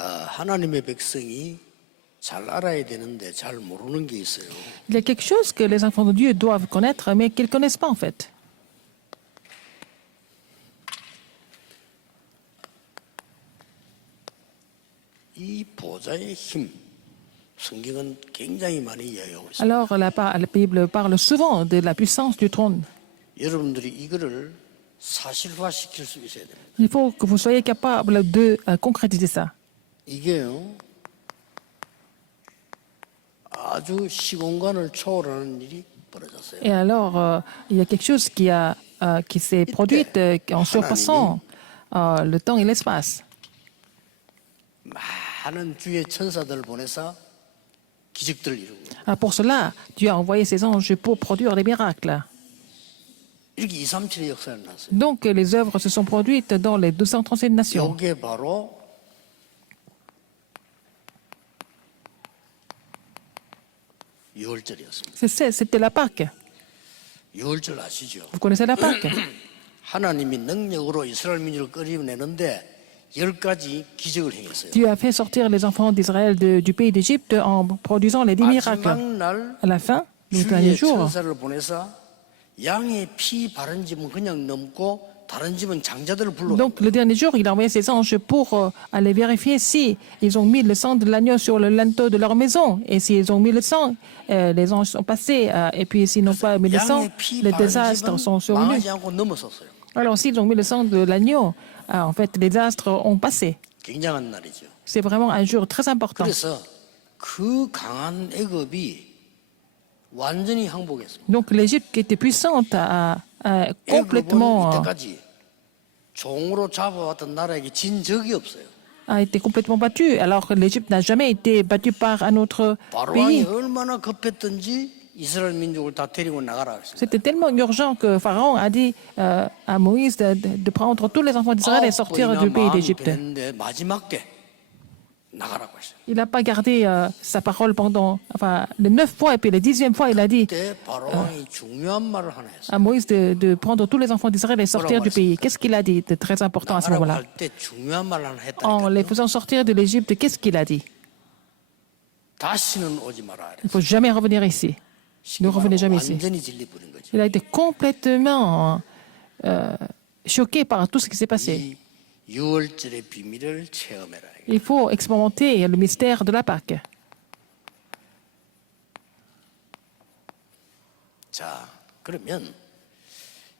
하나님의 백성이 잘 알아야 되는데 잘 모르는 게 있어요. Il y a quelque chose que les enfants de Dieu doivent connaître, mais qu'ils ne connaissent pas en fait. 이 보좌의 힘, 성경은 굉장히 많이 이야기하고 있습니다. Alors la Bible parle souvent de la puissance du trône. 여러분들이 이거를 사실화시킬 수 있어야 됩니다. Il faut que vous soyez capable de concrétiser ça. 이게요, 아주 시공간을 초월하는 일이 벌어졌어요. Et alors, il y a quelque chose qui s'est produit en surpassant le temps et l'espace. 많은 주의 천사들을 보내서 기적들을 이루고 Pour cela, Dieu a envoyé ses anges pour produire des miracles. 이렇게 237의 역사를 났어요. Donc, les œuvres se sont produites dans les 237 nations. 이게 바로 유월절이었습니다. C'était la Pâque. 유월절 아시죠? Vous connaissez la Pâque? 하나님이 능력으로 이스라엘 민족을 끌어내는데 10가지 기적을 행했어요. Dieu a fait sortir les enfants d'Israël du pays d'Égypte en produisant les 10 miracles. 마지막 날 À la fin, le dernier 주의 jour, 천사를 보내서 양의 피 바른 집은 그냥 넘고 다른 집은 장자들을 불러. donc le dernier jour, il a envoyé ses anges pour aller vérifier si ils ont mis le sang de l'agneau sur le linteau de leur maison. Et s'ils ont mis le sang, les anges sont passés. Et puis s'ils n'ont pas mis le sang, 양의 피 les 바른 désastres sont 집은 survenus. 망하지 않고 넘어섰어요. Alors s'ils ont mis le sang de l'agneau, en fait, les désastres ont passé. 굉장한 날이죠. C'est vraiment un jour très important. 그래서 그 강한 애굽이 완전히 항복했습니다. Donc l'Égypte, qui était puissante, a 애굽은 complètement 이때까지 종으로 잡아왔던 나라에게 진 적이 없어요. a été complètement battue, alors que l'Égypte n'a jamais été battue par un autre 바로 pays. 왕이 얼마나 급했던지 이스라엘 민족을 다 데리고 나가라 했습니다. C'était tellement urgent que Pharaon a dit à Moïse de prendre tous les enfants d'Israël et sortir du pays d'Égypte. 했는데 마지막 때 나가라고 했어요. Il n'a pas gardé sa parole pendant les 9 fois et puis la 10e fois, il a dit 그때 바로 왕이 중요한 말을 하나 했어요. à Moïse de prendre tous les enfants d'Israël et sortir du pays. Qu'est-ce qu'il a dit de très important à ce 나가라고 moment-là? 할 때 중요한 말을 하나 En les 했다니까요. faisant sortir de l'Égypte, qu'est-ce qu'il a dit? 다시는 오지 마라. Il ne faut jamais revenir ici. Ne revenez jamais ici. 완전히 질리버린 거죠. Il a été complètement choqué par tout ce qui s'est passé. 이 6월절의 비밀을 체험해라. Il faut expérimenter le mystère de la Pâque. 자, 그러면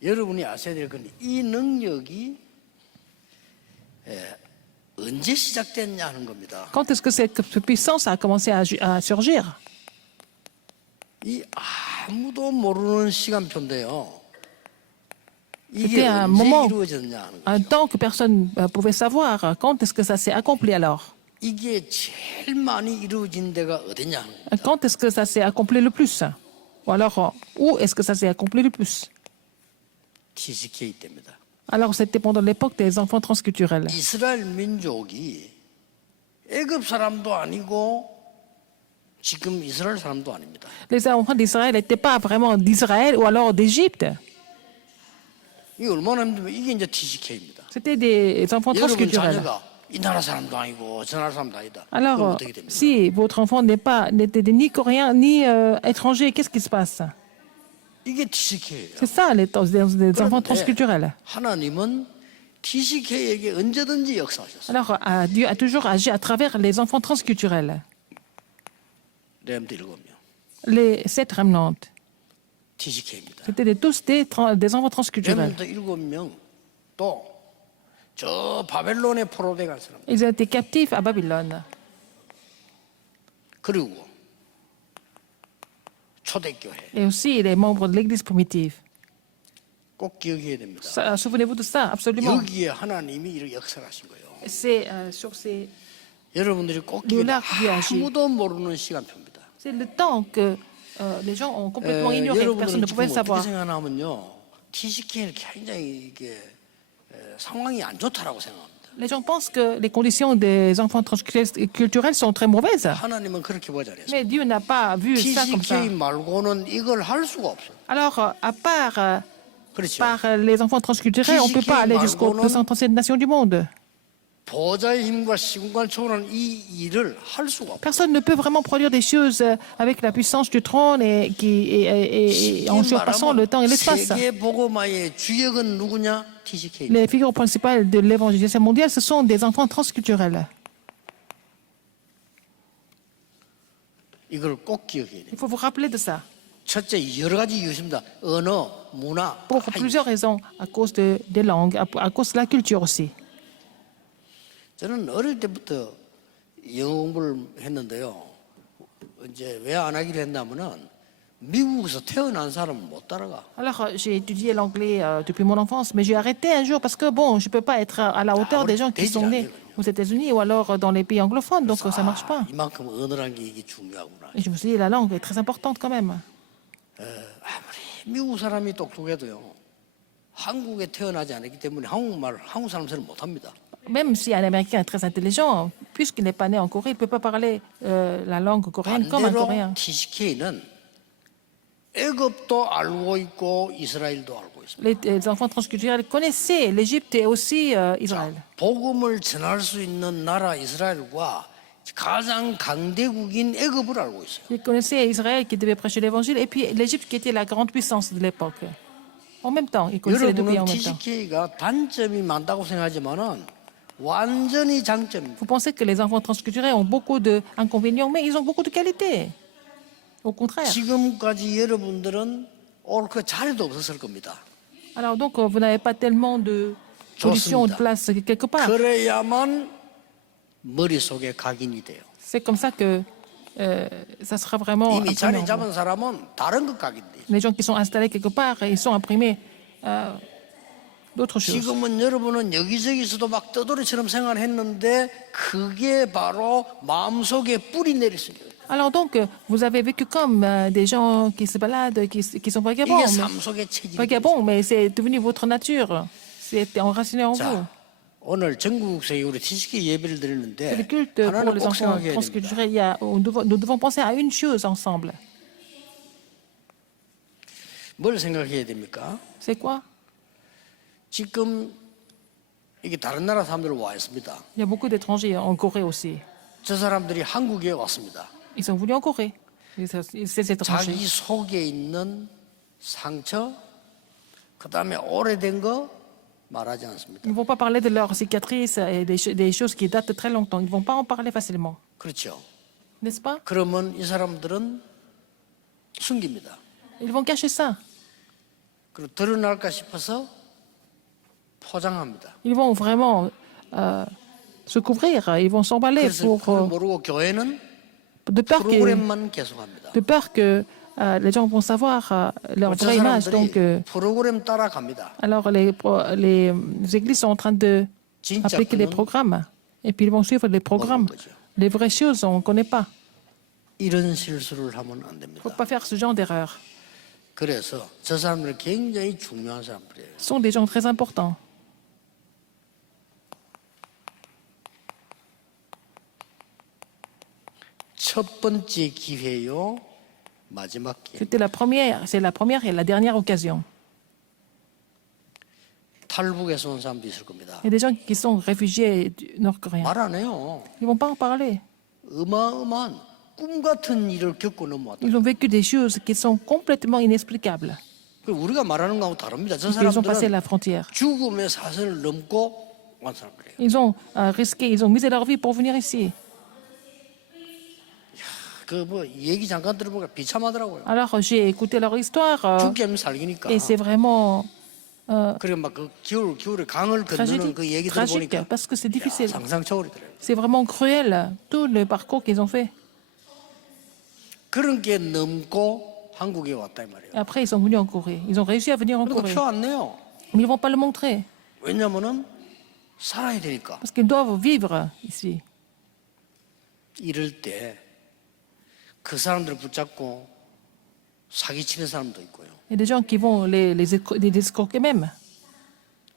여러분이 아셔야 될 건 이 능력이 언제 시작됐냐 하는 겁니다. Quand est-ce que cette puissance a commencé à surgir? 이 아무도 모르는 시간표인데요. 이게 C'était un 언제 moment, 이루어졌냐 하는 거예요. un temps que personne ne pouvait savoir. Quand est-ce que ça s'est accompli alors? 이게 제일 많이 이루어진 데가 어디냐 하는 거예요. Quand est-ce que ça s'est accompli le plus? Ou alors, où est-ce que ça s'est accompli le plus? TCK 때입니다. Alors, c'était pendant l'époque des enfants transculturels. 이스라엘 민족이 애굽 사람도 아니고 지금 이스라엘 사람도 아닙니다. Les enfants d'Israël n'étaient pas vraiment d'Israël ou alors d'Égypte. 이게 얼마나 힘들면 이게 이제 TCK입니다. C'était des enfants 여러분 transculturels. 자녀가 이 나라 사람도 아니고 저 나라 사람도 아니다. 그럼 Alors, 어떻게 됩니까? si votre enfant n'était ni coréen ni étranger, qu'est-ce qui se passe? 이게 TCK예요. C'est ça, les enfants transculturels. 하나님은 TCK에게 언제든지 역사하셨어요. Alors, Dieu a toujours agi à travers les enfants transculturels. 렘드 7명 Les 7 remnants. TCK입니다. C'était tous des enfants transculturels. 렘드 7명 또 저 바벨론에 포로돼 갈 사람. Ils ont été captifs à Babylone. 그리고 초대교회 Et aussi les membres de l'Église primitive. 꼭 기억해야 됩니다. Souvenez-vous de ça, absolument. 여기에 하나님이 이렇게 역사하신 거예요. C'est sur ces... 여러분들이 꼭 Nous 기억해야 l'arc du agi. 아무도 모르는 시간표입니다. C'est le temps que les gens ont complètement ignoré, que personne 여러분들은 ne 지금 pouvait 어떻게 savoir. 생각하냐면요, TCK는 굉장히 이게 상황이 안 좋다라고 생각합니다. Les gens pensent que les conditions des enfants transculturels sont très mauvaises. 하나님은 그렇게 보지 않았어요. Mais Dieu n'a pas vu ça comme ça. TCK 말고는 이걸 할 수가 없어요. Alors, à part 그렇죠. par les enfants transculturels, on ne peut pas aller jusqu'aux 237 nations du monde. 보좌의 힘과 시공간 초월하는 이 일을 할 수가 없어요. Personne ne peut vraiment produire des choses avec la puissance du trône et en surpassant le temps et l'espace. 세계 복음화의 주역은 누구냐? TCK. Les figures principales de l'évangélisation mondiale, ce sont des enfants transculturels. 이걸 꼭 기억해야 돼요. Il faut vous rappeler de ça. 첫째, 여러 가지 이유 있습니다. 언어, 문화. Pour plusieurs raisons, à cause des langues, à cause de la culture aussi. 저는 어릴 때부터 영어 공부를 했는데요. 이제 왜 안 하기로 했냐면은 미국에서 태어난 사람은 못 따라가. Alors, j'ai étudié l'anglais depuis mon enfance, mais j'ai arrêté un jour parce que, bon, je ne peux pas être à la hauteur des gens qui sont nés aux États-Unis ou alors dans les pays anglophones, donc ça ne marche pas. 이만큼 언어란 게 이게 중요하구나. Et je me suis dit, la langue est très importante quand même. 아무리 미국 사람이 똑똑해도요. 한국에 태어나지 않았기 때문에 한국 사람처럼 못합니다. Même si un Américain est très intelligent, puisqu'il n'est pas né en Corée, il ne peut pas parler la langue coréenne comme un 반대로 Coréen. TCK는 애굽도 알고 있고 이스라엘도 알고 있습니다. Les enfants transculturels connaissaient l'Égypte et aussi Israël. 복음을 전할 수 있는 나라 이스라엘과 가장 강대국인 애굽을 알고 있어요. Ils connaissaient Israël qui devait prêcher l'évangile et puis l'Égypte qui était la grande puissance de l'époque. En même temps, ils connaissaient les deux pays en 여러분은 même temps. TCK가 단점이 많다고 생각하지만은 완전히 장점입니다. Vous pensez que les enfants transculturels ont beaucoup d'inconvénients, mais ils ont beaucoup de qualités. Au contraire. 지금까지 여러분들은 옳고 자리도 없었을 겁니다. Alors donc, vous n'avez pas tellement de position ou de place quelque part. 그래야만 머릿속에 각인이 돼요. C'est comme ça que ça sera vraiment 이미 imprimé 자리 en vous. 잡은 사람은 다른 것 각인돼요. Les gens qui sont installés quelque part, ils sont imprimés d'autres choses. 지금은 여러분은 여기저기서도 막 떠돌이처럼 생활했는데 그게 바로 마음속에 뿌리 내릴 수 있어요. Alors donc, vous avez vécu comme des gens qui se baladent, qui sont vagabonds. 이게 삶 속에 체질이 돼요. Vagabonds, mais c'est devenu votre nature. C'est enraciné en vous. 자, 오늘 전국생이 우리 TCK 예배를 C'est 드리는데 le culte pour 하나는 les 꼭 enfants 생각해야 됩니다. transculturels. Nous devons penser à une chose ensemble. 뭘 생각해야 됩니까? C'est quoi? 지금 이게 다른 나라 사람들 와 있습니다. Il y a beaucoup d'étrangers en Corée aussi. 저 사람들이 한국에 왔습니다. Ils sont venus en Corée. Ces étrangers. 자기 속에 있는 상처, 그 다음에 오래된 거 말하지 않습니다. Ils ne vont pas parler de leurs cicatrices et des choses qui datent de très longtemps. Ils ne vont pas en parler facilement. 그렇죠. N'est-ce pas? 그러면 이 사람들은 숨깁니다. Ils vont cacher ça. 그리고 드러날까 싶어서 포장합니다. Ils vont vraiment se couvrir. Ils vont s'emballer 그래서 그걸 모르고 교회는 de peur 프로그램만 계속합니다. que les gens vont savoir leur 저 vraie image. Donc, 사람들이 프로그램 따라갑니다. alors les églises sont en train de appliquer les programmes. Et puis ils vont suivre les programmes. Les vraies choses, on ne connaît pas. 이런 실수를 하면 안 Il ne 됩니다. faut pas faire ce genre d'erreur. 그래서 저 사람들은 굉장히 중요한 사람들이에요. Ce sont des gens très importants. 첫 번째 기회요, 마지막 기회. C'est la première et la dernière occasion. 탈북에서 온 사람도 있을 겁니다. Il y a des gens qui sont réfugiés nord-coréens. 말 안 해요. Ils ne vont pas en parler. 어마어마한 꿈 같은 일을 겪고 넘어왔다. Ils ont vécu des choses qui sont complètement inexplicables. 우리가 말하는 거하고 다릅니다. 저 Ils ont passé 사람들은 la frontière. 죽음의 사선을 넘고 온 사람들이에요. Ils ont risqué, ils ont misé leur vie pour venir ici. 그 뭐 얘기 잠깐 들어보니까 비참하더라고요. Alors j'ai écouté leur histoire 죽게 하면 살기니까. et c'est vraiment 그래 막그 겨울에 강을 건너는 그 얘기 tragique 들어보니까 parce que c'est difficile. 상상 초월이더라고요. C'est vraiment cruel tout le parcours qu'ils ont fait. 그런 게 넘고 한국에 왔다 이 말이에요. Et après ils sont venus en Corée. Ils ont réussi à venir en 그리고 Corée. 표 안 내요. Mais ils ne vont pas le montrer 왜냐면은 살아야 되니까. parce qu'ils doivent vivre ici. 이럴 때 그 사람들을 붙잡고 사기치는 사람도 있고요. Il y a des gens qui vont les escroquer même.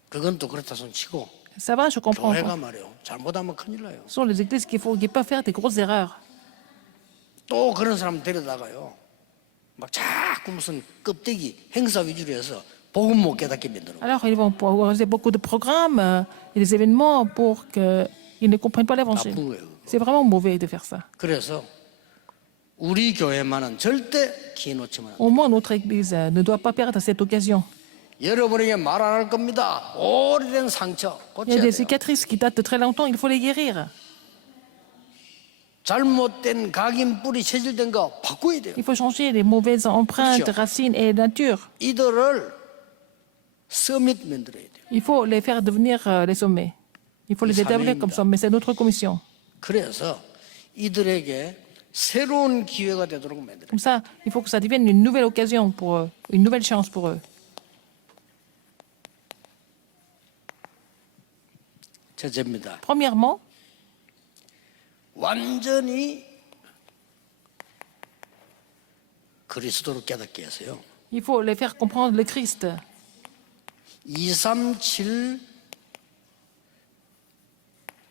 그건 또 그렇다 손 치고 Ça va, je comprends. 교회가 말이에요. 잘못하면 큰일 나요. Ce sont les églises qui peuvent faire des grosses erreurs. 또 그런 사람 데려다가요. 막 자꾸 무슨 껍데기 행사 위주로 해서 복음 못 깨닫게 만드는 거예요. Alors, ils vont proposer beaucoup de programmes et des événements pour qu'ils ne comprennent pas l'évangile. 나쁜 거예요. C'est vraiment mauvais de faire ça. 그래서 우리 교회만은 절대 기회 놓치면 안 돼요. Au moins, notre Église ne doit pas perdre cette occasion. 여러분에게 말 안 할 겁니다. 오래된 상처 Il y a 고쳐야 des 돼요. cicatrices qui datent de très longtemps, il faut les guérir. 잘못된 각인 뿌리 체질된 거 바꿔야 돼요. Il faut changer les mauvaises empreintes, 그렇죠. racines et nature. 이들을 서밋 만들어야 돼요. Il faut les faire devenir les sommets. Il faut les établir comme sommets. C'est notre commission. 그래서 이들에게 새로운 기회가 되도록 만들어요. Comme ça, il faut que ça devienne une nouvelle occasion pour eux, une nouvelle chance pour eux. 첫째입니다. Premièrement, 완전히 그리스도로 깨닫게 해서요. il faut les faire comprendre le Christ. 237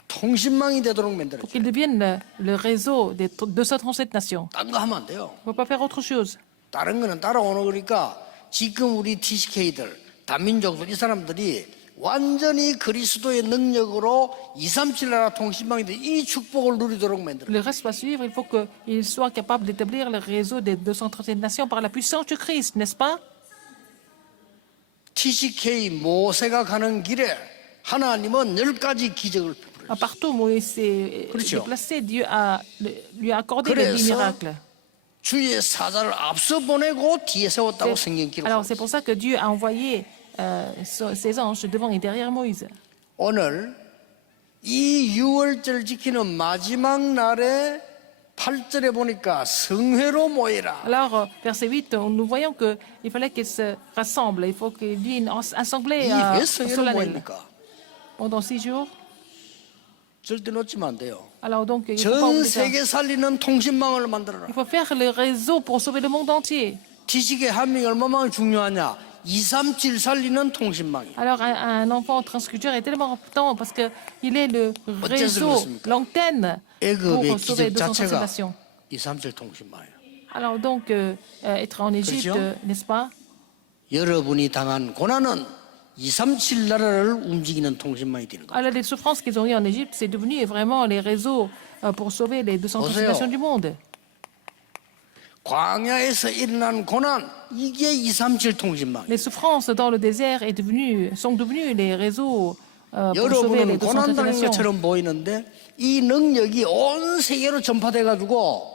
통신망이 되도록 만들어요. Pour qu'ils deviennent le réseau des 237 nations. 딴 거 하면 안 돼요. Il ne faut pas faire autre chose. 다른 거는 따라오는 거니까 지금 우리 TCK들, 다민족들 이 사람들이 완전히 그리스도의 능력으로 237 나라 통신망인데 이 축복을 누리도록 만들어요. Le reste va suivre. Il faut qu'ils soient capables d'établir le réseau des 237 nations par la puissance du Christ, n'est-ce pas? TCK 모세가 가는 길에 하나님은 10가지 기적을 베풀어요. Partout où Moïse s'est 그렇죠. déplacé, Dieu lui a accordé les 10 그래서 miracles. 주의 사자를 앞서 보내고 뒤에 세웠다고 성경 Alors 기록하고 c'est pour ça que Dieu a envoyé ses anges devant et derrière Moïse. 오늘 이 유월절 지키는 마지막 날에 8절에 보니까 성회로 모이라. Alors, verset 8, nous voyons qu'il fallait qu'ils se rassemblent. Il faut qu'il y ait une assemblée 이 왜 성회로 solennelle 모입니까? pendant 6 jours. 절대 놓치면 안 돼요. Alors donc, il faut, pas 전 oublier ça. 세계 살리는 통신망을 만들어라. Il faut faire le réseau pour sauver le monde entier. 지식의 한 명이 얼마나 중요하냐? 237 살리는 통신망이. Alors, un enfant transculture est tellement important parce qu'il est le réseau, 그렇습니까? l'antenne 애굽의 pour sauver 기적 237 자체가 nations. 237 통신망이에요. Alors donc, être en Égypte, 그렇죠? n'est-ce pas? 여러분이 당한 고난은 237 나라를 움직이는 통신망이 되는 거예요. Alors, les souffrances qu'ils ont eues en Égypte, c'est devenu vraiment les réseaux pour sauver les 237 보세요. nations du monde. 광야에서 일어난 고난 이게 237 통신망. Les souffrances dans le désert sont devenues les réseaux pour sauver les 여러분은 237 고난당한 nations. 것처럼 보이는데 이 능력이 온 세계로 전파돼 가지고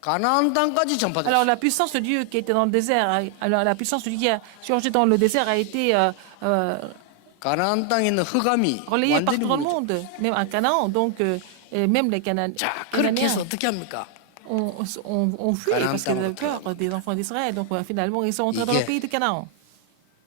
가나안 땅까지 전파됐어요. Alors la puissance de Dieu qui était dans le désert, alors la puissance de Dieu qui a surgi dans le désert a été 가나안 땅에 있는 흑암이 relayée 완전히 partout dans le 무너져. monde, même à Canaan. Donc et même les 자, 그렇게 Cananéens 해서 어떻게 합니까? ont fui Canaan parce qu'ils avaient 땅으로 peur des enfants d'Israël. Donc finalement ils sont entrés dans le 이게 pays de Canaan.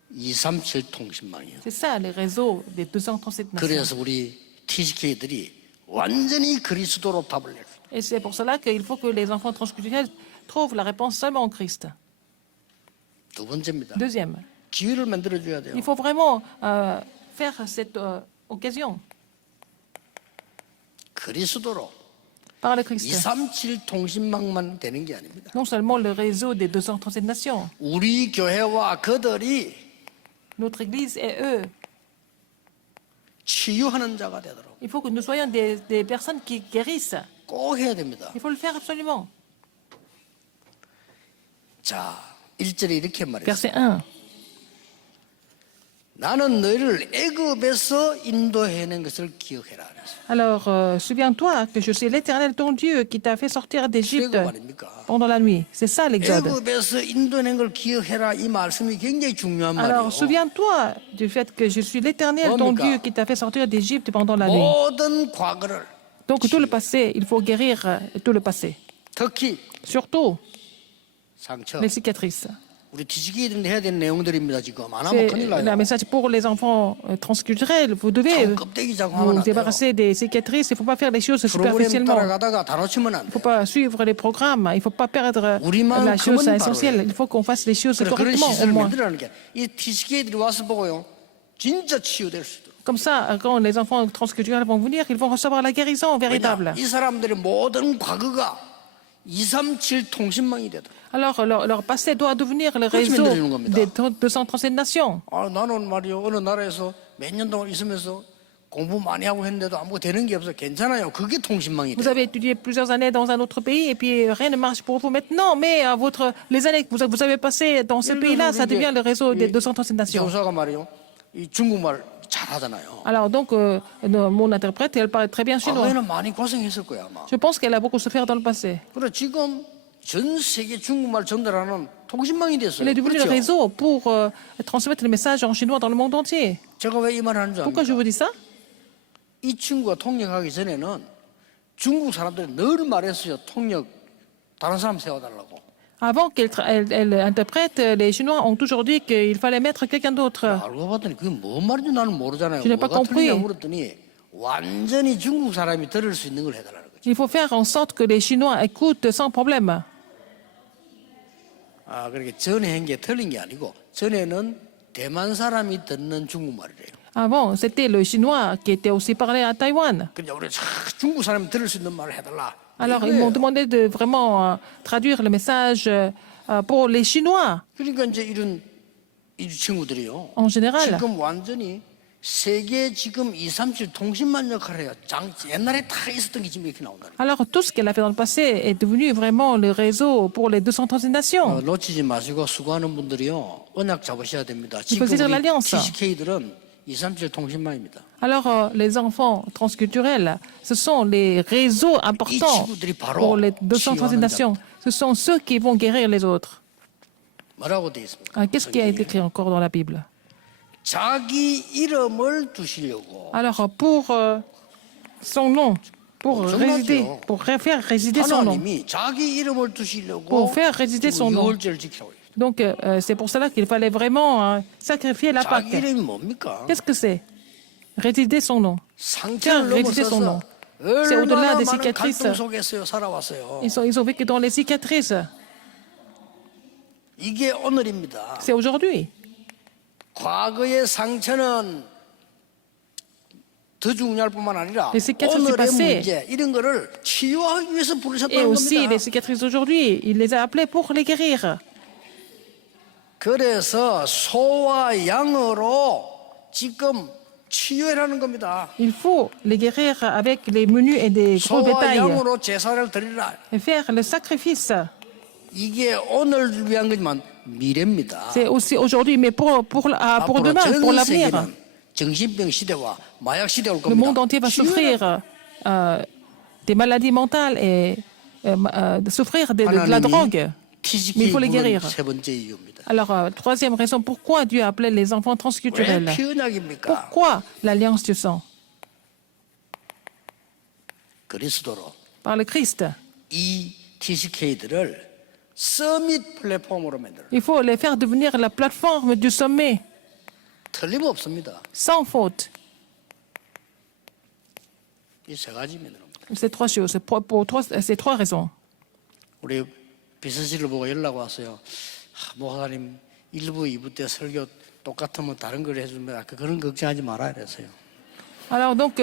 237 통신망이에요. C'est ça les réseaux des 237 nations. 그래서 우리 TCK들이 완전히 그리스도로 답을 낼 수. Et c'est pour cela qu'il faut que les enfants transculturels trouvent la réponse seulement en Christ. 두 번째입니다. Deuxième, 기회를 만들어 줘야 돼요. il faut vraiment faire cette occasion 그리스도로 par le Christ. 237 통신망만 되는 게 아닙니다. Non seulement le réseau des 237 nations, 우리 교회와 그들이 notre Église et eux. 치유하는 자가 되도록 Il faut que nous soyons des personnes qui guérissent. 꼭 해야 됩니다. Il faut le faire absolument. 자, 1절에 이렇게 말했어요. Verset 1. 나는 너희를 애굽에서 인도해낸 것을 기억해라. 그랬어요. Alors, souviens-toi que je suis l'Éternel ton Dieu qui t'a fait sortir d'Égypte 출애굽 아닙니까? pendant la nuit. C'est ça l'Exode. 애굽에서 인도해낸 걸 기억해라. 이 말씀이 굉장히 중요한 말이에요. Alors, souviens-toi du fait que je suis l'Éternel ton 뭡니까? Dieu qui t'a fait sortir d'Égypte pendant la nuit. 모든 과거를 Donc, tout le passé, il faut guérir tout le passé. 특히 Surtout 상처. les cicatrices. 우리 뒤지기들은 해야 되는 내용들입니다. 지금 안 C'est 하면 큰일 un 나요. message pour les enfants transculturels. Vous devez 참 껍데기 자고 하면 vous 안 돼요. débarrasser des cicatrices. Il ne faut pas faire les choses 프로그램 superficiellement. 따라가다가 다 놓치면 안 Il ne faut 돼요. pas suivre les programmes. Il ne faut pas perdre 우리만큼은 la chose 바로 essentielle. 해요. Il faut qu'on fasse les choses 그런 correctement au 시설을 moins. 만들어라는 게 이 TCK들이 와서 보고요. 진짜 치유될 수 있도록. Comme ça, quand les enfants transculturels vont venir, ils vont recevoir la guérison 왜냐? véritable. 이 사람들의 모든 과거가 237 통신망이 되더라. Alors, leur passé doit devenir le 그렇게 réseau 만들어주는 겁니다. des 237 nations. 아, 나는 말이요 어느 나라에서 몇 년 동안 있으면서 공부 많이 하고 했는데도 아무것도 되는 게 없어. 괜찮아요. 그게 통신망이 Vous 돼요. avez étudié plusieurs années dans un autre pays et puis rien ne marche pour vous maintenant, mais les années que vous avez passées dans ce pays-là, ça devient le réseau des 237 nations. 교사가 말이요 이 중국말 잘하잖아요. Alors donc, mon interprète, elle parle très bien chinois. 과거에는 많이 고생했을 거야 아마. Je pense qu'elle a beaucoup souffert dans le passé. 그래 지금 전 세계 중국말 전달하는 통신망이 됐어요. Elle est devenue le 그렇죠? réseau pour transmettre le message en chinois dans le monde entier. 제가 왜 이 말을 하는 줄 Pourquoi je 압니까? vous dis ça? 이 친구가 통역하기 전에는 중국 사람들이 늘 말했어요. 통역 다른 사람 세워달라고. Avant elle interprète, les Chinois ont toujours dit qu'il fallait mettre quelqu'un d'autre. 알고 봤더니 그게 뭔 말인지 나는 모르잖아요. Je n'ai pas 뭐가 compris. 틀리냐고 물었더니 완전히 중국 사람이 들을 수 있는 걸 해달라는 거죠. Il faut faire en sorte que les Chinois écoutent sans problème. 아, 그렇게 전에 한 게 틀린 게 아니고 전에는 대만 사람이 듣는 중국말이래요. Avant, c'était le chinois qui était aussi parlé à Taïwan. 그러니까 우리 중국 사람이 들을 수 있는 말을 해달라. Alors, ils m'ont demandé de vraiment traduire le message pour les Chinois 그러니까 이제 이런 이 친구들이요. en général. 지금 완전히 세계 지금 237 통신만 역할을 해요. 옛날에 다 있었던 게 지금 이렇게 나온다. Alors, tout ce qu'elle a fait dans le passé est devenu vraiment le réseau pour les 230 nations. 놓치지 마시고 수고하는 분들이요. 언약 잡으셔야 됩니다. Il faut 지금 saisir 우리 l'alliance. TCK들은 237 통신망입니다. Alors, les enfants transculturels, ce sont les réseaux importants pour les 230 nations. Ce sont ceux qui vont guérir les autres. 뭐라고 되어 있습니까? Qu'est-ce qui a été écrit encore dans la Bible? 자기 이름을 두시려고 Alors, pour son nom, pour faire résider son nom, 하나님이 자기 이름을 두시려고 pour faire résider son nom. 유월절 지키라고 해요. Donc, c'est pour cela qu'il fallait vraiment sacrifier la Pâque. 자기 이름이 뭡니까? Qu'est-ce que c'est? Résider son nom. 상처를 résider son nom. 넘어서서 C'est au-delà 얼마나 des 많은 cicatrices. 갈등 속에서 살아왔어요. Ils ont vécu dans les cicatrices. 이게 오늘입니다. C'est aujourd'hui. 과거의 상처는 더 중요할 뿐만 아니라 Les cicatrices du 오늘의 passé. 문제 이런 거를 치유하기 위해서 Et 부르셨다는 aussi les 겁니다. cicatrices d'aujourd'hui. Il les a appelées pour les guérir. 그래서 소와 양으로 지금 치유해라는 겁니다. Il faut les guérir avec les menus et des gros 소와 bétails. 양으로 제사를 드리라. Et faire le sacrifice. 이게 오늘을 위한 거지만 미래입니다. C'est aussi aujourd'hui, mais pour 앞으로 demain, pour 전 l'avenir. 세계는 정신병 시대와 마약 시대 올 Le 겁니다. monde entier va 치유해라. souffrir des maladies mentales et souffrir de la drogue. Mais il faut les guérir. 세 번째 이유입니다. Alors, troisième raison, pourquoi Dieu appelait les enfants 왜 transculturels? 피언약입니까? Pourquoi l'alliance du sang? 그리스도로 Par le Christ. 이 TCK들을 서밋 플랫폼으로 만들어. Il faut les faire devenir la plateforme du sommet, 틀림없습니다. sans faute. 이 세 가지 면으로입니다. C'est trois choses. C'est trois raisons. 우리 비서실을 보고 연락 왔어요. 목사님 1부, 2부 때 설교 똑같으면 다른 걸 해주면 그런 걱정하지 말아야 그랬어요. Alors donc,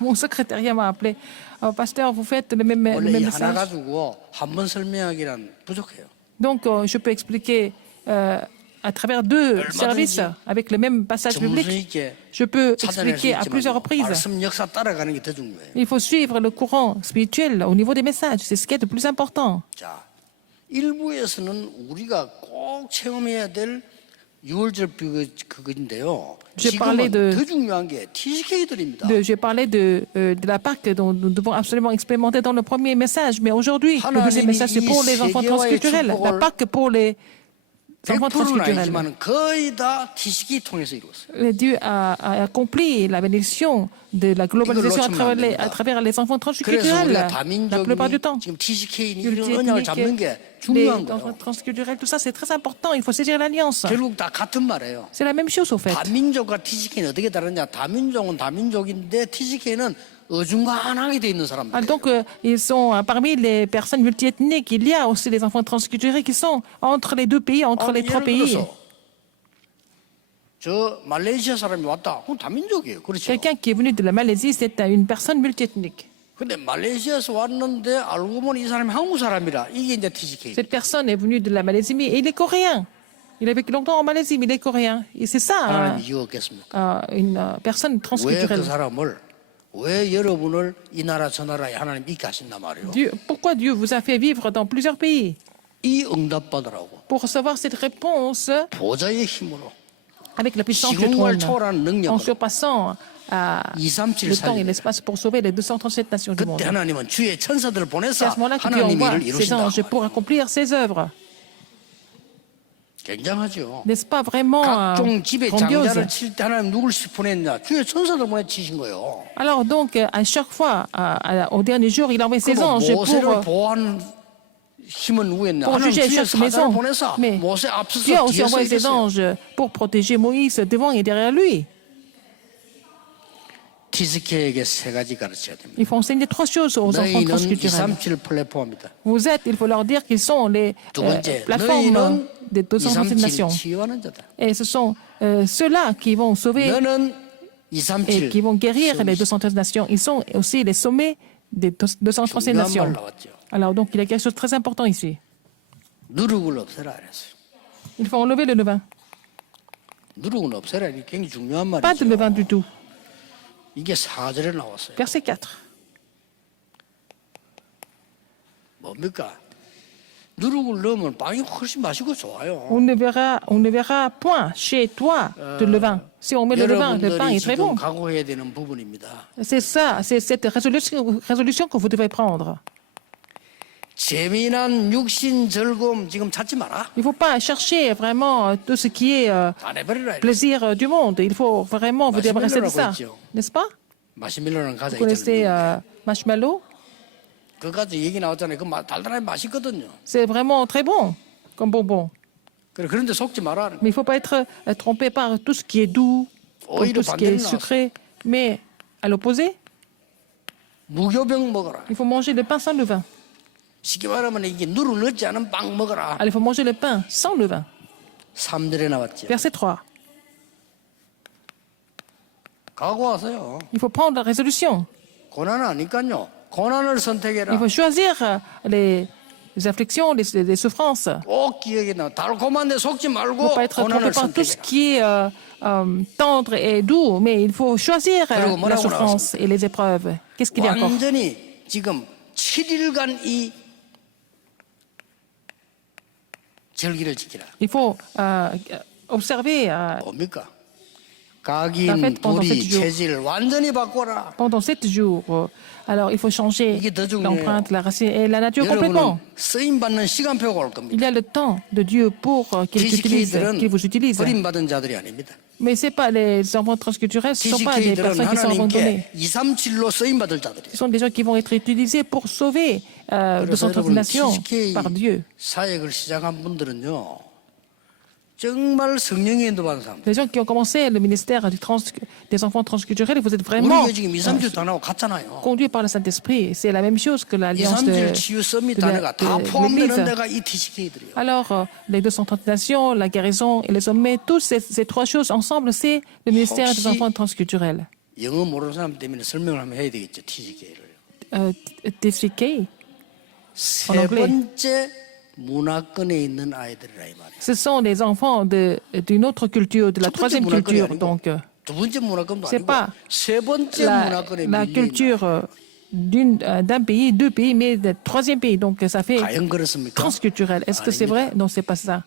mon secrétariat m'a appelé. Pasteur, vous faites le même 원래 이 하나 message. 가지고 한 번 설명하기란 부족해요. Donc, je peux expliquer à travers deux services avec le même passage 전문성 biblique. 있게 Je peux 찾아낼 수 expliquer à plusieurs 있지만 reprises. 말씀 역사 따라가는 게 더 중요해요. Il faut suivre le courant spirituel au niveau des messages. C'est ce qui est le plus important. 자, 1부에서는 우리가 꼭 체험해야 될 6월절 그건데요. Je 지금은 parlais de- 더 중요한 게 TCK들입니다. Je parlais de la Pâque dont nous devons absolument expérimenter dans le premier message. Mais aujourd'hui, le deuxième message, c'est pour les enfants transculturels. La Pâque pour les enfants 100%는 transculturels. 아니지만 거의 다 TCK 통해서 이루었어요. Dieu a accompli la bénédiction de la globalisation à travers les enfants 그래서 transculturels 우리가 la plupart du 다민족이 temps. 지금 TCK 이런 언약을 잡는 게 Les 중요한 enfants 거예요. transculturels, tout ça, c'est très important. Il faut saisir l'alliance. 결국 다 같은 말이에요. C'est la même chose, au fait. 다민족과 TCK는 어떻게 다르냐? 다민족은 다민족인데 TCK는 어중간하게 돼 있는 사람들. Donc, ils sont parmi les personnes multiethniques. Il y a aussi les enfants transculturels qui sont entre les deux pays, entre les trois pays. 저 말레이시아 사람이 왔다. 그럼 다민족이에요. 그렇죠? Quelqu'un qui est venu de la Malaisie, c'est une personne multiethnique. 근데 말레이시아에서 왔는데 알고 보니 이 사람이 한국 사람이라. 이게 이제 TCK. Cette personne est venue de la Malaisie, mais il est coréen. Il a vécu longtemps en Malaisie, mais il est coréen. Et c'est ça, 하나님이 이유겠습니까? une personne 왜 그 transculturelle. 사람을 왜 여러분을 이 나라 저 나라에 하나님 있게 하신단 말이에요. Pourquoi Dieu vous a fait vivre dans plusieurs pays? 이 응답 받으라고 Pour recevoir cette réponse 보좌의 힘으로 avec la puissance du 시공을 trône, 초월하는 en 능력으로 surpassant le temps et 237 l'espace pour sauver les 237 nations du monde. 그때 하나님은 주의 천사들을 C'est 보내서 à ce moment-là que Dieu 하나님의 envoie 일을 ses 이루신다. anges pour accomplir ses œuvres. 굉장하죠. N'est-ce pas vraiment 각종 집에 grandiose? 장자를 칠 때 하나님 누굴 보냈냐? 주의 천사들 보내 치신 거예요. Alors donc, à chaque fois, au dernier jour, il envoie ses 그럼 anges 모세를 보호하는 힘은 누구였냐? pour 하나님 juger 주의 chaque 사자를 maison. 보내서 Mais 모세 Dieu a 앞서서 aussi 뒤에서 envoyé ses 이랬어요. anges pour protéger Moïse devant et derrière lui. TSK에게 세 가지 가르쳐야 됩니다. Il faut enseigner trois choses aux enfants 너희는 transculturels. 237 플랫폼입니다. Vous êtes, il faut leur dire qu'ils sont les 두 번째, plateformes 너희는 des 237 237 nations. 치유하는 자다. Et ce sont ceux-là qui vont sauver 너는 et 237 qui vont guérir les 213 nations. Ils sont aussi les sommets des 237 중요한 nations. 말 나왔죠. Alors donc, il y a quelque chose de très important ici. 누룩을 없애라 그랬어요. Il faut enlever le levain. 누룩은 없애라 이게 굉장히 중요한 Pas de 말이죠. levain du tout. 이게 4절에 나왔어요. Verset 4. 뭡니까? 누룩을 넣으면 빵이 훨씬 맛있고 좋아요. On ne verra point chez toi de levain. Si on met le levain, le pain 여러분들이 est très 지금 bon. 각오해야 되는 부분입니다. C'est ça, c'est cette résolution que vous devez prendre. 재미난 육신 즐거움 지금 찾지 마라. Il ne faut pas chercher vraiment tout ce qui est 다 내버려라. plaisir du monde. Il faut vraiment vous débarrasser de ça. N'est-ce pas? 마시멜로는 과자 Vous connaissez 있잖아요. marshmallow? 그 과자 얘기 나왔잖아요. 그 달달하게 맛있거든요. C'est vraiment très bon comme bonbon. 그런데 속지 마라. Mais il ne faut pas être trompé par tout ce qui est doux, comme tout ce qui est sucré. Mais à l'opposé, 무교병 먹어라. il faut manger le pain sans levain. 쉽게 말하면 이게 누룩 넣지 않은 빵 먹어라. Alors, il faut manger le pain sans levain. 3절에 나왔죠. Verset 3. 각오하세요. Il faut prendre la résolution. 고난 아니까요. 고난을 Il 선택해라. faut choisir les afflictions, les souffrances. 꼭 기억에 나. 달콤한데 속지 Il ne 말고 faut pas être trompé 고난을 par tout ce 선택해라. qui est tendre et doux, mais il faut choisir 그리고 la 뭐라고 souffrance et les épreuves. Qu'est-ce qu'il y a encore? 완전히 지금 7일간 이 절기를 지키라. Il faut observer 뭡니까? La 각인, fête pendant 불이, 7 jours. 체질 완전히 바꿔라. pendant 7 jours. Alors, il faut changer 이게 더 중요해요. l'empreinte, la racine et la nature complètement. 여러분은 쓰임 받는 시간표가 올 겁니다. Il y a le temps de Dieu pour qu'il TCK들은 vous utilise. 버림받은 자들이 아닙니다. Mais c'est pas les enfants transculturels, ce ne sont pas des TCK들은 personnes qui sont abandonnées. 하나님께 237로 쓰임 받을 자들이에요. Ce sont des gens qui vont être utilisés pour sauver de 그래서 notre 여러분 nation TCK par Dieu. 사역을 시작한 분들은요. 정말 성령의 인도받은 사람. Les gens qui ont commencé le ministère des enfants transculturels, vous êtes 우리 vraiment 지금 237 단하고 같잖아요. conduits par le Saint-Esprit. C'est la même chose que l'alliance de 237 치유 서밋 단회가 다 포함되는 l'Église. 데가 이 TCK들이에요. Alors, les 230 nations, la guérison et les sommets, tous ces trois choses ensemble, c'est le ministère des enfants transculturels. 영어 모르는 사람 때문에 설명을 한번 해야 되겠죠, TCK를. TCK, 세 anglais. 번째 문화권에 있는 아이들이라 이 말이에요. ce sont les enfants d'une autre culture, de la 첫 번째 troisième 문화권이 culture. 아니고 Donc, 두 번째 문화권도 c'est 아니고 pas 세 번째 la 문화권에 밀려 있는 culture d'un pays, deux pays, mais du troisième pays. Donc, ça fait 과연 그렇습니까? transculturel. Est-ce que c'est vrai? Non, c'est pas ça.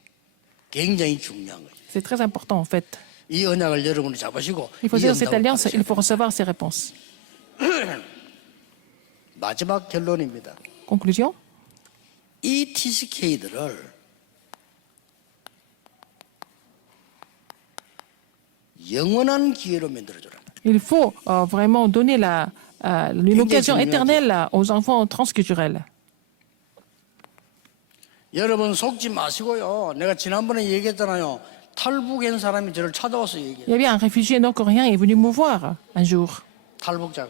굉장히 중요한 거죠. C'est très important, en fait. 이 언약을 여러분이 잡으시고 Il faut 이 dire cette 응답을 alliance, 받으셔야 il faut recevoir ces réponses. 마지막 결론입니다. Conclusion? 이 TCK들을 영원한 기회로 만들어줘라. Il faut vraiment donner une occasion 중요하죠. éternelle aux enfants transculturels. 여러분 속지 마시고요. 내가 지난번에 얘기했잖아요. 탈북한 사람이 저를 찾아와서 얘기해요. Il y avait un réfugié nord-coréen qui est venu me voir un jour. 탈북자가.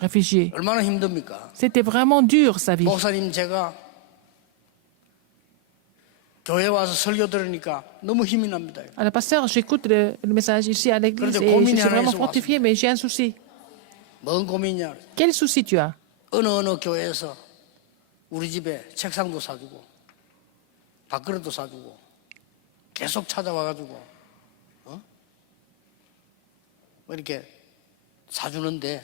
Réfugié. 얼마나 힘듭니까? C'était vraiment dur, sa vie. 목사님 제가 교회 와서 설교 들으니까 너무 힘이 납니다. Alors, pasteur, j'écoute le message ici à l'église 그런데 et je 고민이 suis 하나 vraiment 있어 fortifié, mais j'ai un souci. 뭔 고민이냐? Quel souci tu as? 어느 교회에서 우리 집에 책상도 사주고 밥그릇도 사주고 계속 찾아와가지고 뭐 이렇게 사주는데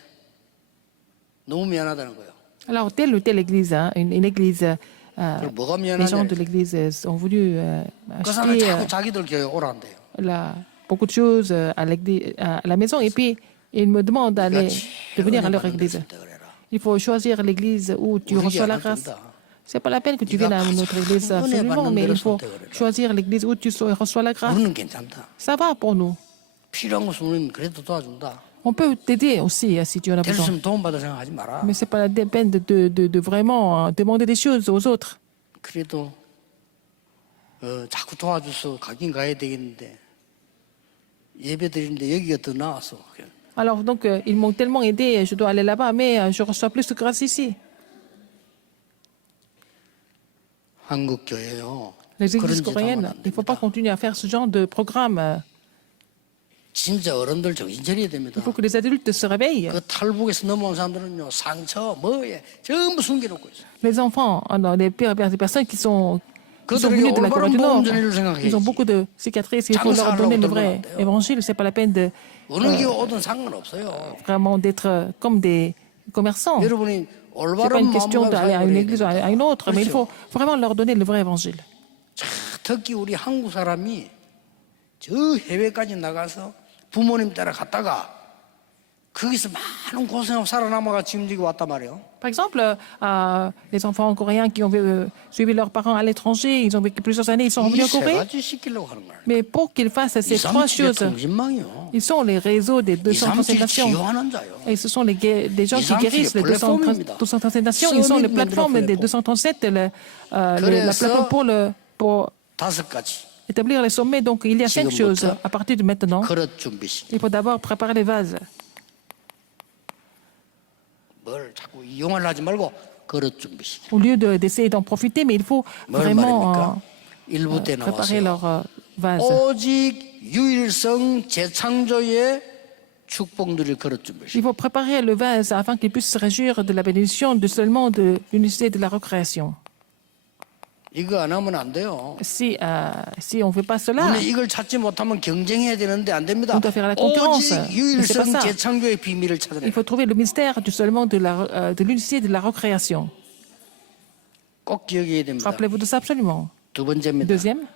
너무 미안하다는 거예요. Alors, telle ou telle église, hein, une église, 그럼 뭐가 les gens 미안하냐? de l'église ont voulu 그 사람은 acheter 자꾸 자기들 교회 오란대요. beaucoup de choses à la maison et puis ils me demandent de venir à leur église. Il faut choisir l'église où tu reçois la grâce. C'est pas la peine que tu viennes à notre église absolument, mais il faut choisir l'église où tu reçois la grâce. 우리는 괜찮다. Ça va pour nous. 필요한 것은 우리는 그래도 도와준다. On peut t'aider aussi si tu en as besoin. 됐으면 도움받을 생각하지 마라. Mais c'est pas la peine de vraiment demander des choses aux autres. 그래도 자꾸 도와줘서 가긴 가야 되겠는데 예배 드리는데 여기가 더 나았어. Alors donc ils m'ont tellement aidé, je dois aller là-bas, mais je reçois plus de grâce ici. 한국 교회요. Les 그런 églises 짓 하면 coréennes, 안 il ne faut pas 됩니다. continuer à faire ce genre de programme. 진짜 어른들 정신 차려야 됩니다. Il faut que les adultes se réveillent. 그 탈북에서 넘어온 사람들은요 상처 뭐에 전부 숨겨놓고 있어요. Les enfants, les personnes qui sont 그들에게 venues de la Corée du Nord, 올바른 복음 전해줄 생각해야지. ils ont beaucoup de cicatrices. Il faut leur donner le vrai évangile. C'est pas la peine de 어느 교회 오든 상관없어요. vraiment d'être comme des commerçants. 여러분이 C'est pas 올바른 une question 마음으로 d'aller à une 살아야 église ou à une autre, mais il faut vraiment leur donner le vrai évangile. 특히 우리 한국 사람이 저 해외까지 나가서 부모님 따라 갔다가 거기서 많은 고생하고 살아남아가 지금 여기 왔단 말이에요. Par exemple, les enfants coréens qui ont suivi leurs parents à l'étranger, ils ont vécu plusieurs années, ils sont revenus en 이세 Corée. 가지 시키려고 하는 거예요. Mais pour qu'ils fassent ces trois 237 choses, 통신망이요. ils sont les réseaux des 237 237 nations. 치유하는 자요. Et ce sont des gens qui 237 guérissent les 237 nations. Ils sont les plateformes des 237, la plateforme pour 다섯 가지 établir les sommets. Donc, il y a 5 choses. À partir de maintenant, 그릇 준비시. il faut d'abord préparer les vases. 뭘 자꾸 이용을 하지 말고 그릇 준비시. Au lieu d'essayer d'en profiter, mais il faut 뭘 vraiment 말입니까? 일부 때 préparer 나왔어요. leurs vases. 오직 유일성 재창조의 축복 누릴 그릇 준비시. Il faut préparer le vase afin qu'il puisse se réjouir de la bénédiction de seulement de l'unicité de la recréation. 이거 안 하면 안 돼요. Si on ne fait pas cela, 우리 이걸 찾지 못하면 경쟁해야 되는데 안 됩니다. On doit faire la concurrence. 오직 Mais c'est 유일성 pas ça. 재창조의 비밀을 찾아내. il faut trouver le mystère du seulement de l'unicité de la recréation. 꼭 기억해야 됩니다. Rappelez-vous de ça absolument. 두 번째입니다. Deuxième,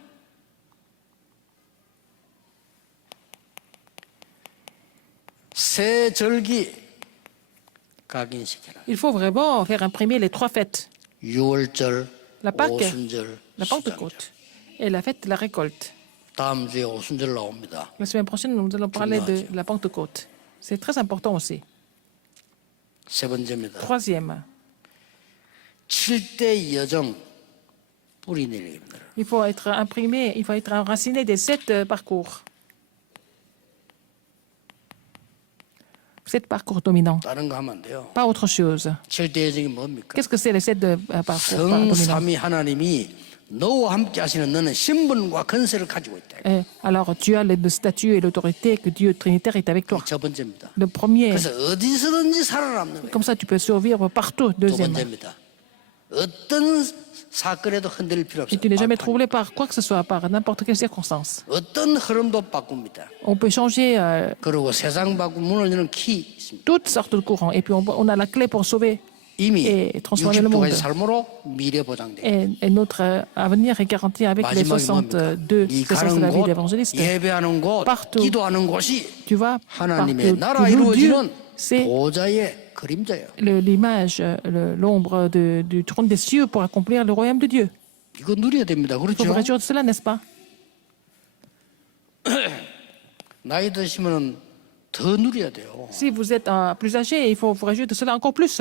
새 절기 각인시켜라. il faut vraiment faire imprimer les 3 fêtes. 유월절, La Pâque, 오순절, la 수장절. Pentecôte et la fête de la récolte. 다음 주에 오순절 나옵니다. La semaine prochaine, nous allons parler de la Pentecôte. C'est très important aussi. 세 번째입니다. Troisième, 7대 여정 뿌리 내리기입니다. il faut être imprimé, il faut être enraciné des 7 parcours. 7 parcours dominants, 다른 거 하면 안 돼요. pas autre chose. 7대 여정이 뭡니까? Qu'est-ce que c'est les 7 parcours dominants? 성삼위 하나님이 너와 함께 하시는 너는 신분과 건세를 가지고 있다. Alors, tu as le statut et l'autorité que Dieu Trinitaire est avec toi. 첫 번째입니다. Le premier, 그래서 어디서든지 살아남는 거예요. comme ça tu peux survivre partout. 두 Deuxième, 번째입니다. 어떤 사건에도 흔들릴 필요 et tu n'es 없어요. jamais troublé par quoi que ce soit, par n'importe quelle circonstance. 어떤 흐름도 바꿉니다. On peut changer 그리고 세상 바꾸 문을 여는 키 있습니다. toutes sortes de courants, et puis on a la clé pour sauver. 이미 Et transformer le monde. 60도까지 삶으로 미래 보장돼. Et notre avenir est garanti avec les 마지막이 뭡니까? 62 이 puissances de 가는 la vie 곳, d'évangéliste. 예배하는 곳, Partout. 기도하는 곳이 Tu vas 하나님의 partout. 나라 Où Dieu, 이루어지는 c'est 보좌의 그림자예요. l'image, l'ombre du trône des cieux pour accomplir le royaume de Dieu. 이거 누려야 됩니다. Il faut vous 그렇죠? réjouir de cela, n'est-ce pas? 나이 드시면 더 누려야 돼요. Si vous êtes plus âgé, il faut vous réjouir de cela encore plus.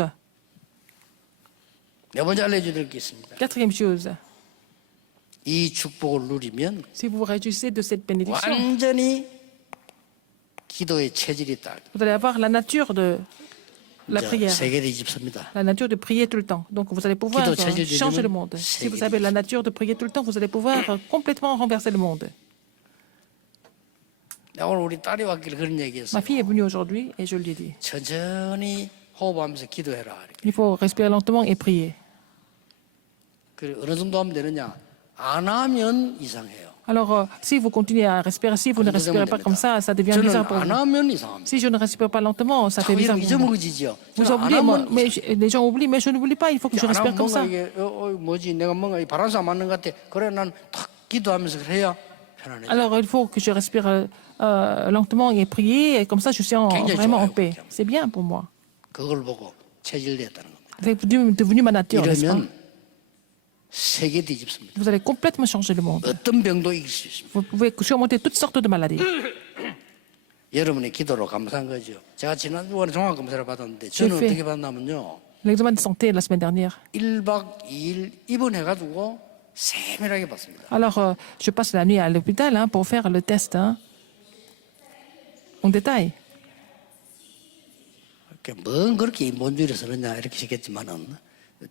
네 번째 알려드릴 게 있습니다. Quatrième chose, 이 축복을 누리면 si vous vous réjouissez de cette bénédiction, 완전히 기도의 체질이 딱 vous allez avoir la nature de la prière, 세계 뒤집습니다. la nature de prier tout le temps. Donc vous allez pouvoir 기도 체질 changer le 되려면 monde. Si vous 세계 avez la nature de prier tout le temps, vous allez pouvoir complètement renverser le monde. 내가 오늘 우리 딸이 왔길래 그런 Ma 얘기했어요. fille est venue aujourd'hui et je lui ai dit, 천천히 호흡하면서 기도해라. 이렇게. il faut respirer lentement et prier. 그래 어느 정도 하면 되느냐? 안 하면 이상해요. Alors, si vous continuez à respirer, si vous ne respirez pas comme ça devient 저는 bizarre pour 안 vous. 하면 이상합니다. Si je ne respire pas lentement, ça fait bizarre 자꾸 pour vous. 잊어먹어지죠. Vous 저는 안 oubliez, moi, 하면 mais les gens oublient, mais je n'oublie pas, il faut que je 안 respire 하면 comme 뭔가 ça. 이게 뭐지 내가 뭔가 이 바람사 맞는 것 같아. 그래 난 탁 기도하면서 해야 편안해. Alors, il faut que je respire lentement et prier, et comme ça, je suis vraiment en paix. C'est bien pour moi. 그걸 보고 체질됐다는 겁니다. C'est devenu ma nature, n'est-ce pas? 이러면 세계 뒤집습니다. Vous allez complètement changer le monde. 어떤 병도 이길 수 있습니다. Vous pouvez surmonter toutes sortes de maladies. 여러분의 기도로 감사한 거죠. 제가 지난주에 종합검사를 받았는데 저는 셰프. 어떻게 받았냐면요. L'examen de santé la semaine dernière. 1박 2일 입원해가지고 세밀하게 받습니다. Alors, je passe la nuit à l'hôpital pour faire le test en détail. 뭔 그렇게 인본주의를 쓰느냐 이렇게 시켰지만은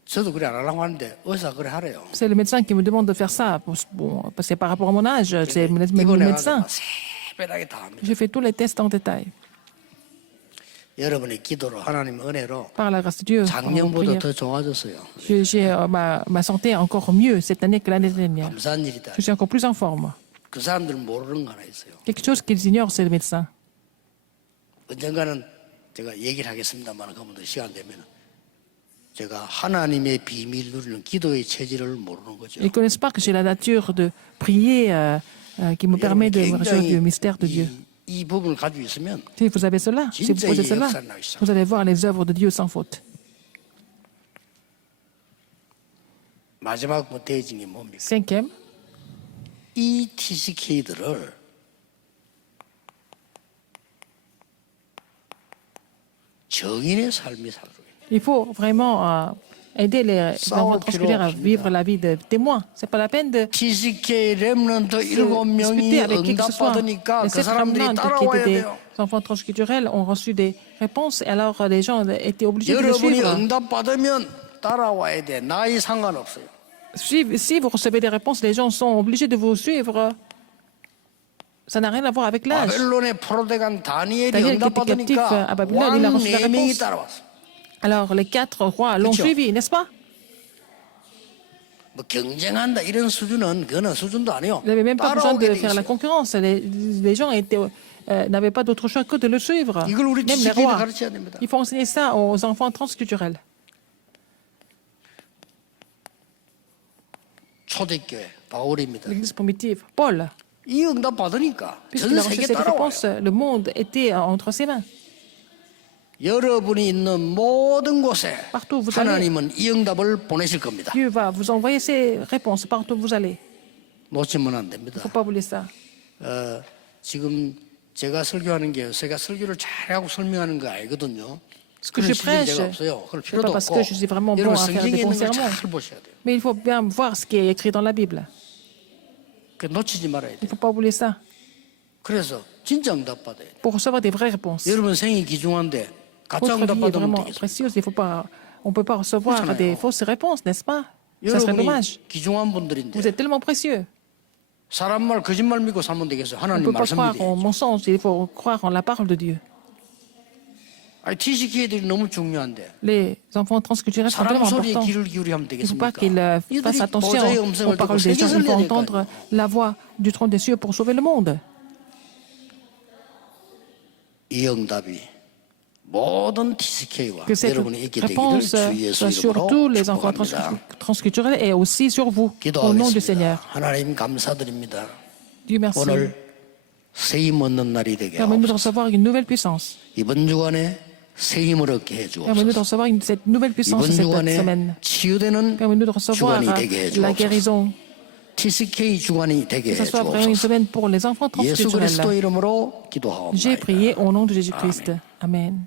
저도 그래 안 하려고 하는데 의사가 그래 하래요. C'est le médecin qui me demande de faire ça. Bon, parce que par rapport à mon âge, c'est le médecin. 입원해가지고 세밀하게 다 합니다. J'ai fait tous les tests en détail. 여러분의 기도로 하나님의 은혜로 Par la grâce de Dieu, par vos 작년보다 prières, 더 좋아졌어요. ma santé est encore mieux cette année que l'année dernière. 감사한 일이다. Je suis encore plus en forme. 그 사람들은 모르는 거 하나 있어요. Quelque chose qu'ils ignorent, c'est le médecin. 언젠가는 제가 얘기를 하겠습니다만 그분들 시간 되면 제가 하나님의 비밀 누리는 기도의 체질을 모르는 거죠. Ils ne connaissent pas que j'ai la nature de prier qui me permet de me réjouir du mystère de Dieu. 이 부분을 가지고 있으면 Si vous avez cela, si vous posez cela, vous allez voir les œuvres de Dieu sans faute. 마지막 대징이 뭡니까? Cinquième, 이 TCK들을 정인의 삶이 살도록 il faut vraiment aider les enfants transculaires à vivre la vie de témoins. C'est pas la peine de TCK 렘넌트 se 7명이 disputer avec qui que ce soit. 응답받으니까 Les 그 7 사람들이 remnants qui 따라와야 étaient des 돼요. enfants transculturels ont reçu des réponses, et alors les gens étaient obligés de le 여러분이 suivre. 응답받으면 따라와야 돼. 나이 상관없어요. Si vous recevez des réponses, les gens sont obligés de vous suivre. Ça n'a rien à voir avec l'âge. 바벨론의 포로대간 다니엘이 Daniel qui était captif 응답받으니까 à Babylone, il a 왕 reçu la 4명이 réponse. 따라왔어. Alors les 4 rois l'ont 그렇죠. suivi, n'est-ce pas? 뭐 경쟁한다 이런 수준은 그거는 수준도 아니요. Ils n'avaient même pas besoin 따라오게 de 돼 faire la 있어요. concurrence. Les gens n'avaient pas d'autre choix que de le suivre. 이걸 우리 Même les 지식인을 rois. 가르쳐야 됩니다. Il faut enseigner ça aux enfants transculturels. 초대교회 바울입니다. L'église primitive, Paul, 이 응답 받으니까 puisqu'il 전 a reçu 세계 cette 따라와요. réponse, le monde était entre ses mains. 여러분이 있는 모든 곳에 Partout où vous allez, 하나님은 이 응답을 보내실 겁니다. Dieu va vous envoyer ces réponses partout où vous allez. 놓치면 안 Il ne 됩니다. faut pas oublier ça. 지금 제가 설교하는 게 제가 설교를 잘하고 설명하는 거 알거든요. Ce que 그런 je 시즌 prêche, 제가 없어요. 그럴 c'est 필요도 pas parce 없고 que je suis vraiment bon 여러분 à faire des 성경에 bons 있는 걸 sermons. 잘 보셔야 돼요. Mais il faut bien voir ce qui est écrit dans la Bible. 그 놓치지 말아야 Il 돼요. ne faut pas oublier ça. 그래서 진짜 응답 받아야 돼요. Pour recevoir des vraies réponses. 여러분 생이 귀중한데 가짜 Votre 응답 vie est 받으면 vraiment 되겠어요. précieuse. On ne peut pas recevoir 그렇잖아요. des fausses réponses, n'est-ce pas? Ça serait 여러분이 dommage. 귀중한 Vous 분들인데 êtes tellement précieux. 사람 말 거짓말 믿고 살면 되겠어요. On ne 하나님 peut pas 말씀 croire en 믿어야죠. mensonge. Il faut croire en la parole de Dieu. 아니 TCK들이 너무 중요한데 Les enfants transculturels sont 사람 tellement 소리에 importants. 귀를 기울이면 Il ne faut pas 되겠습니까? qu'ils fassent attention 보좌의 aux 음성을 듣고 paroles des 세계 gens. Il faut 살려야 될 거 entendre 아니에요. la voix du trône des cieux pour sauver le monde. 이 응답이 모든 TCK와 Que cette 여러분이 있게 되기를 réponse 주 예수 soit sur tous 이름으로 les enfants 축복합니다. transculturels et aussi sur vous, au nom du Seigneur. 기도하겠습니다. 하나님 감사드립니다. Dieu merci. 오늘 세임 얻는 날이 되게 Permets-nous de 하옵소서. recevoir une nouvelle puissance. 이번 주간에 새 힘을 얻게 해 Permets-nous de 주옵소서. recevoir cette nouvelle puissance 이번 cette 주간에 semaine. 치유되는 Permets-nous de recevoir 주간이 되게 해 la 주옵소서. guérison. TCK 주간이 되게 Que ce 해 soit vraiment une 주옵소서. semaine pour les enfants 예수 그리스도 transculturels. 이름으로 J'ai 기도하옵나이다. prié au nom de Jésus-Christ. Amen.